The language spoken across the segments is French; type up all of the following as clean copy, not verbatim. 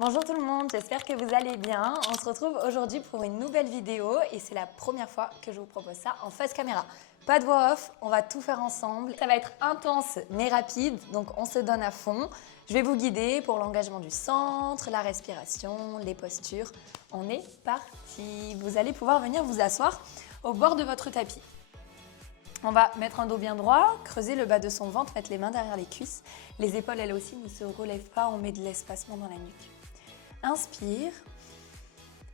Bonjour tout le monde, j'espère que vous allez bien. On se retrouve aujourd'hui pour une nouvelle vidéo et c'est la première fois que je vous propose ça en face caméra. Pas de voix off, on va tout faire ensemble. Ça va être intense mais rapide, donc on se donne à fond. Je vais vous guider pour l'engagement du centre, la respiration, les postures. On est parti. Vous allez pouvoir venir vous asseoir au bord de votre tapis. On va mettre un dos bien droit, creuser le bas de son ventre, mettre les mains derrière les cuisses. Les épaules, elles aussi, ne se relèvent pas, on met de l'espacement dans la nuque. Inspire.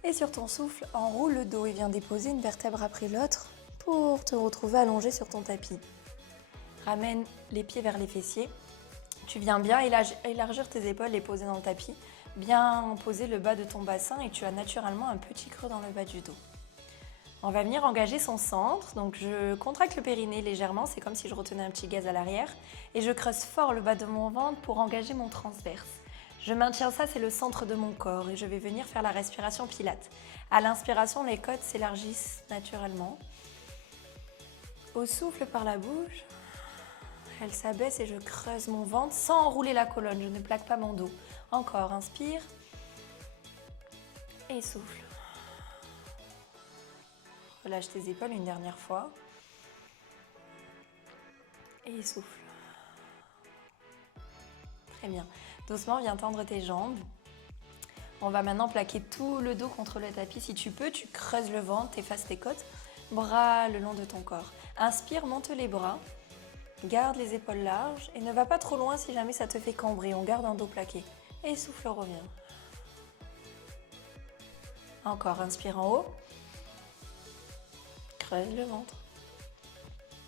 Et sur ton souffle, enroule le dos et viens déposer une vertèbre après l'autre pour te retrouver allongé sur ton tapis. Ramène les pieds vers les fessiers. Tu viens bien élargir tes épaules, les poser dans le tapis. Bien poser le bas de ton bassin et tu as naturellement un petit creux dans le bas du dos. On va venir engager son centre, donc je contracte le périnée légèrement, c'est comme si je retenais un petit gaz à l'arrière, et je creuse fort le bas de mon ventre pour engager mon transverse. Je maintiens ça, c'est le centre de mon corps, et je vais venir faire la respiration Pilates. À l'inspiration, les côtes s'élargissent naturellement. Au souffle par la bouche, elle s'abaisse et je creuse mon ventre sans enrouler la colonne, je ne plaque pas mon dos. Encore, inspire, et souffle. Relâche tes épaules une dernière fois. Et souffle. Très bien. Doucement, viens tendre tes jambes. On va maintenant plaquer tout le dos contre le tapis. Si tu peux, tu creuses le ventre, effaces tes côtes. Bras le long de ton corps. Inspire, monte les bras. Garde les épaules larges et ne va pas trop loin si jamais ça te fait cambrer. On garde un dos plaqué. Et souffle, reviens. Encore, inspire en haut. Creuse le ventre.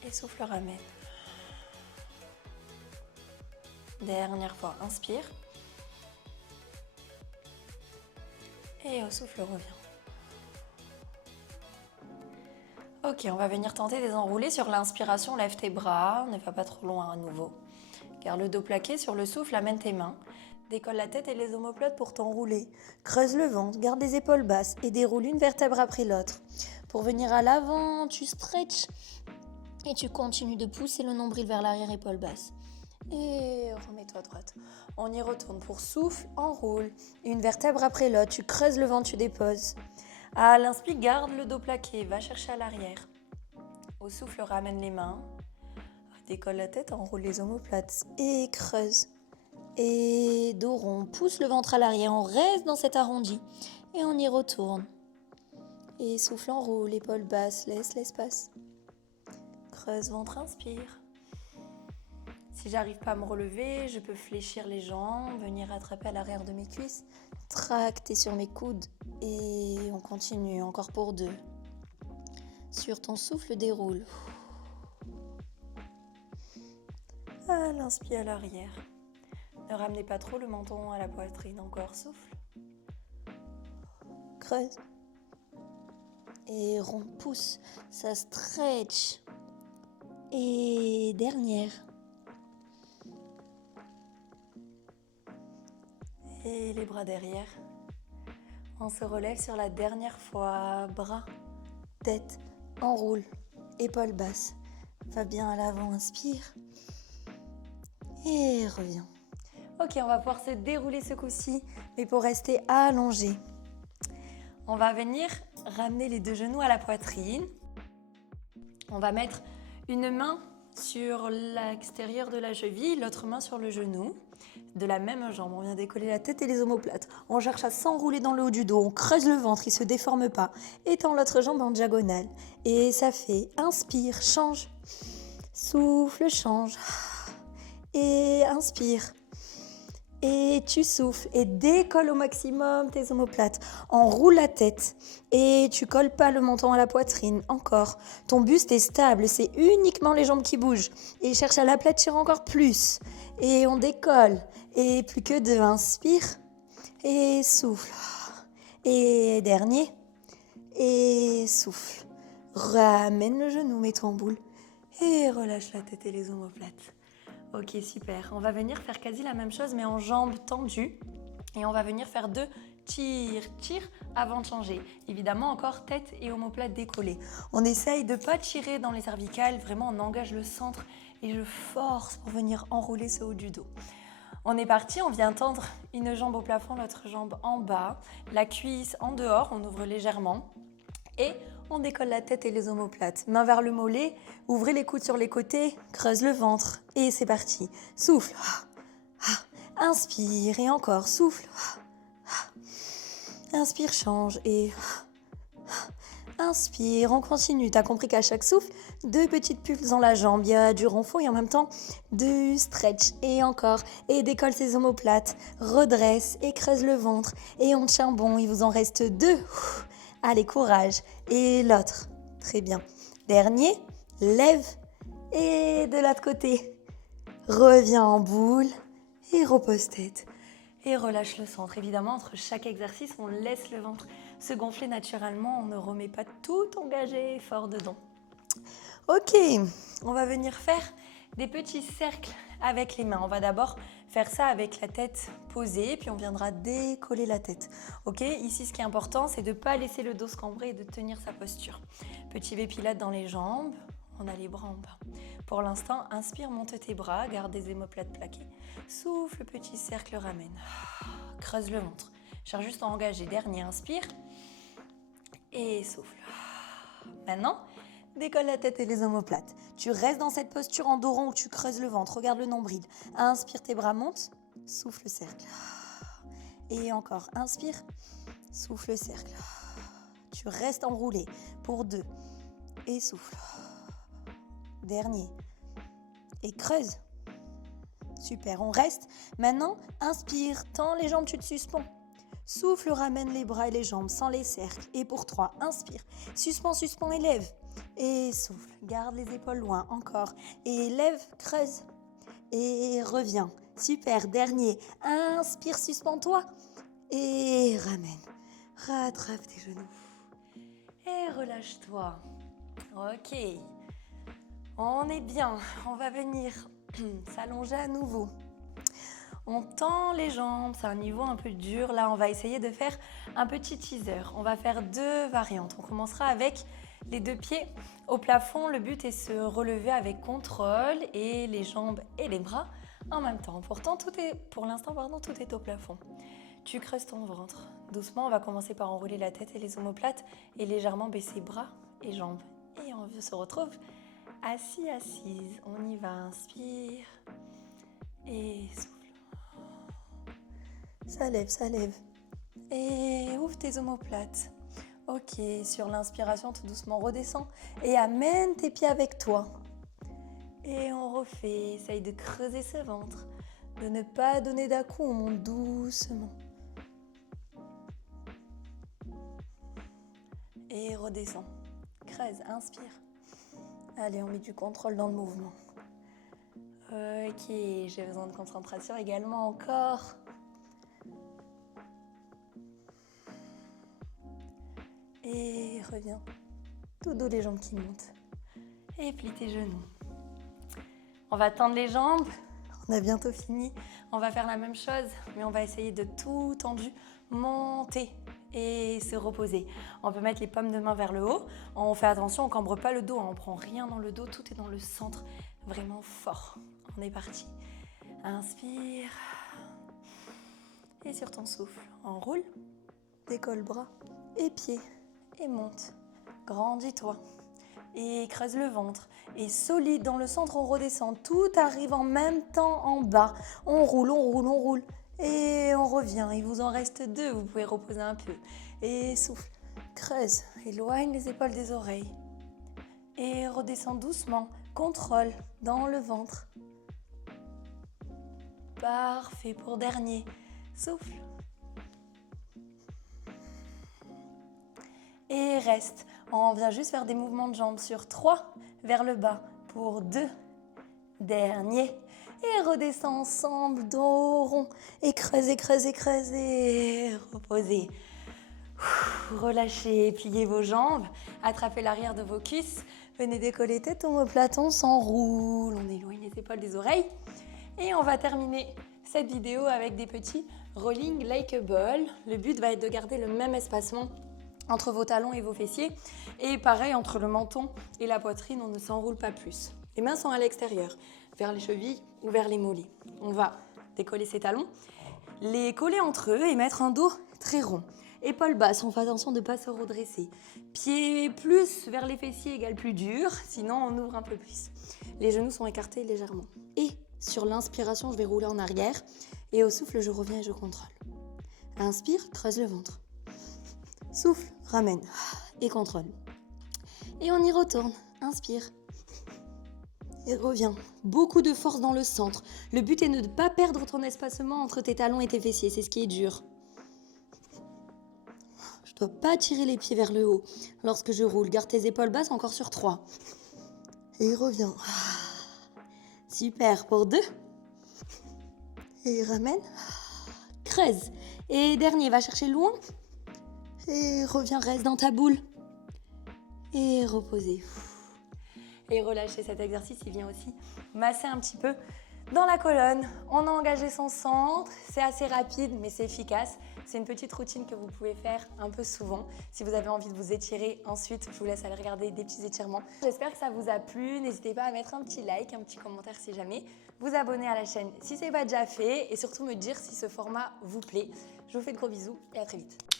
Et souffle, ramène. Dernière fois, inspire. Et au souffle, reviens. Ok, on va venir tenter des enroulés. Sur l'inspiration, lève tes bras, ne va pas trop loin à nouveau. Garde le dos plaqué, sur le souffle, amène tes mains. Décolle la tête et les omoplates pour t'enrouler. Creuse le ventre, garde les épaules basses et déroule une vertèbre après l'autre. Pour venir à l'avant, tu stretches et tu continues de pousser le nombril vers l'arrière, épaules basses. Et remets-toi droite. On y retourne. Pour souffle, enroule. Une vertèbre après l'autre. Tu creuses le ventre, tu déposes. À l'inspire, garde le dos plaqué. Va chercher à l'arrière. Au souffle, ramène les mains. Décolle la tête, enroule les omoplates. Et creuse. Et dos rond. Pousse le ventre à l'arrière. On reste dans cet arrondi. Et on y retourne. Et souffle, enroule. Épaules basses. Laisse l'espace. Creuse, ventre, inspire. Si j'arrive pas à me relever, je peux fléchir les jambes, venir attraper à l'arrière de mes cuisses, tracter sur mes coudes et on continue, encore pour 2. Sur ton souffle, déroule. À l'inspire à l'arrière. Ne ramenez pas trop le menton à la poitrine, encore souffle. Creuse. Et rond, pousse, ça stretch. Et dernière. Et les bras derrière. On se relève sur la dernière fois. Bras, tête, enroule, épaules basses. Va bien à l'avant, inspire. Et reviens. Ok, on va pouvoir se dérouler ce coup-ci, mais pour rester allongé. On va venir ramener les 2 genoux à la poitrine. On va mettre une main sur l'extérieur de la cheville, l'autre main sur le genou. De la même jambe, on vient décoller la tête et les omoplates. On cherche à s'enrouler dans le haut du dos, on creuse le ventre, il ne se déforme pas. Étends l'autre jambe en diagonale. Et ça fait, inspire, change. Souffle, change. Et inspire. Et tu souffles et décolle au maximum tes omoplates. Enroule la tête et tu colles pas le menton à la poitrine. Encore. Ton buste est stable, c'est uniquement les jambes qui bougent. Et cherche à l'aplatir encore plus. Et on décolle. Et plus que 2, inspire et souffle. Et dernier. Et souffle. Ramène le genou, mets-toi en boule. Et relâche la tête et les omoplates. Ok, super. On va venir faire quasi la même chose, mais en jambes tendues. Et on va venir faire 2 tire avant de changer. Évidemment, encore tête et omoplate décollées. On essaye de ne pas tirer dans les cervicales. Vraiment, on engage le centre et je force pour venir enrouler ce haut du dos. On est parti, on vient tendre une jambe au plafond, l'autre jambe en bas, la cuisse en dehors, on ouvre légèrement et on décolle la tête et les omoplates. Main vers le mollet, ouvrez les coudes sur les côtés, creuse le ventre et c'est parti. Souffle, inspire et encore, souffle, inspire, change et inspire, on continue. Tu as compris qu'à chaque souffle, 2 petites pulses dans la jambe. Il y a du renfort et en même temps du stretch. Et encore. Et décolle ses omoplates. Redresse et creuse le ventre. Et on tient bon. Il vous en reste 2. Allez, courage. Et l'autre. Très bien. Dernier. Lève. Et de l'autre côté. Reviens en boule. Et repose tête. Et relâche le centre. Évidemment, entre chaque exercice, on laisse le ventre se gonfler naturellement. On ne remet pas tout engagé fort dedans. Ok, on va venir faire des petits cercles avec les mains. On va d'abord faire ça avec la tête posée, puis on viendra décoller la tête. Ok, ici, ce qui est important, c'est de ne pas laisser le dos se cambrer et de tenir sa posture. Petit V pilate dans les jambes. On a les bras en bas. Pour l'instant, inspire, monte tes bras, garde des omoplates plaquées. Souffle, petit cercle, ramène. Creuse le ventre. Cherche juste à engager. Dernier, inspire. Et souffle. Maintenant, décolle la tête et les omoplates. Tu restes dans cette posture en dos rond où tu creuses le ventre. Regarde le nombril. Inspire, tes bras montent. Souffle, cercle. Et encore, inspire. Souffle, cercle. Tu restes enroulé pour 2. Et souffle. Dernier. Et creuse. Super, on reste. Maintenant, inspire, tends les jambes, tu te suspends. Souffle, ramène les bras et les jambes sans les cercles. Et pour 3, inspire. Suspends, suspends et lève. Et souffle, garde les épaules loin, encore. Et lève, creuse. Et reviens. Super, dernier. Inspire, suspends-toi. Et ramène. Rattrape tes genoux. Et relâche-toi. Ok. On est bien, on va venir s'allonger à nouveau. On tend les jambes, c'est un niveau un peu dur. Là, on va essayer de faire un petit teaser. On va faire 2 variantes. On commencera avec les 2 pieds au plafond. Le but est de se relever avec contrôle et les jambes et les bras en même temps. Pour l'instant, tout est au plafond. Tu creuses ton ventre. Doucement, on va commencer par enrouler la tête et les omoplates et légèrement baisser bras et jambes. Et on se retrouve assis, assise. On y va, inspire et souffle. Ça lève. Et ouvre tes omoplates. Ok, sur l'inspiration, tout doucement redescends et amène tes pieds avec toi. Et on refait, essaye de creuser ce ventre, de ne pas donner d'à-coup, on monte doucement. Et redescends, creuse, inspire. Allez, on met du contrôle dans le mouvement. Ok, j'ai besoin de concentration également encore. Et reviens, tout dos les jambes qui montent. Et plie tes genoux. On va tendre les jambes, on a bientôt fini. On va faire la même chose, mais on va essayer de tout tendu monter et se reposer. On peut mettre les paumes de main vers le haut. On fait attention, on ne cambre pas le dos, on ne prend rien dans le dos, tout est dans le centre, vraiment fort. On est parti. Inspire. Et sur ton souffle, enroule, décolle bras et pieds et monte. Grandis-toi et creuse le ventre. Et solide dans le centre, on redescend. Tout arrive en même temps en bas. On roule. Et on revient. Il vous en reste 2. Vous pouvez reposer un peu. Et souffle. Creuse. Éloigne les épaules des oreilles. Et redescend doucement. Contrôle dans le ventre. Parfait. Pour dernier. Souffle. Et reste. On vient juste faire des mouvements de jambes sur 3 vers le bas pour 2. Dernier. Et redescend ensemble, dos rond. Et creusez. Reposez. Relâchez, pliez vos jambes. Attrapez l'arrière de vos cuisses. Venez décoller tête, omoplate, on s'enroule. On éloigne les épaules des oreilles. Et on va terminer cette vidéo avec des petits rolling like a ball. Le but va être de garder le même espacement entre vos talons et vos fessiers. Et pareil, entre le menton et la poitrine, on ne s'enroule pas plus. Les mains sont à l'extérieur, vers les chevilles ou vers les mollets. On va décoller ses talons, les coller entre eux et mettre un dos très rond. Épaules basses, on fait attention de ne pas se redresser. Pieds plus vers les fessiers égale plus dur, sinon on ouvre un peu plus. Les genoux sont écartés légèrement. Et sur l'inspiration, je vais rouler en arrière. Et au souffle, je reviens et je contrôle. Inspire, creuse le ventre. Souffle, ramène et contrôle. Et on y retourne. Inspire. Et reviens. Beaucoup de force dans le centre. Le but est de ne pas perdre ton espacement entre tes talons et tes fessiers. C'est ce qui est dur. Je ne dois pas tirer les pieds vers le haut. Lorsque je roule, garde tes épaules basses encore sur 3. Et reviens. Super. Pour 2. Et ramène. Creuse. Et dernier, va chercher loin. Et reviens, reste dans ta boule. Et reposer. Et relâcher. Cet exercice, il vient aussi masser un petit peu dans la colonne. On a engagé son centre. C'est assez rapide, mais c'est efficace. C'est une petite routine que vous pouvez faire un peu souvent. Si vous avez envie de vous étirer ensuite, je vous laisse aller regarder des petits étirements. J'espère que ça vous a plu. N'hésitez pas à mettre un petit like, un petit commentaire si jamais. Vous abonner à la chaîne si ce n'est pas déjà fait. Et surtout me dire si ce format vous plaît. Je vous fais de gros bisous et à très vite.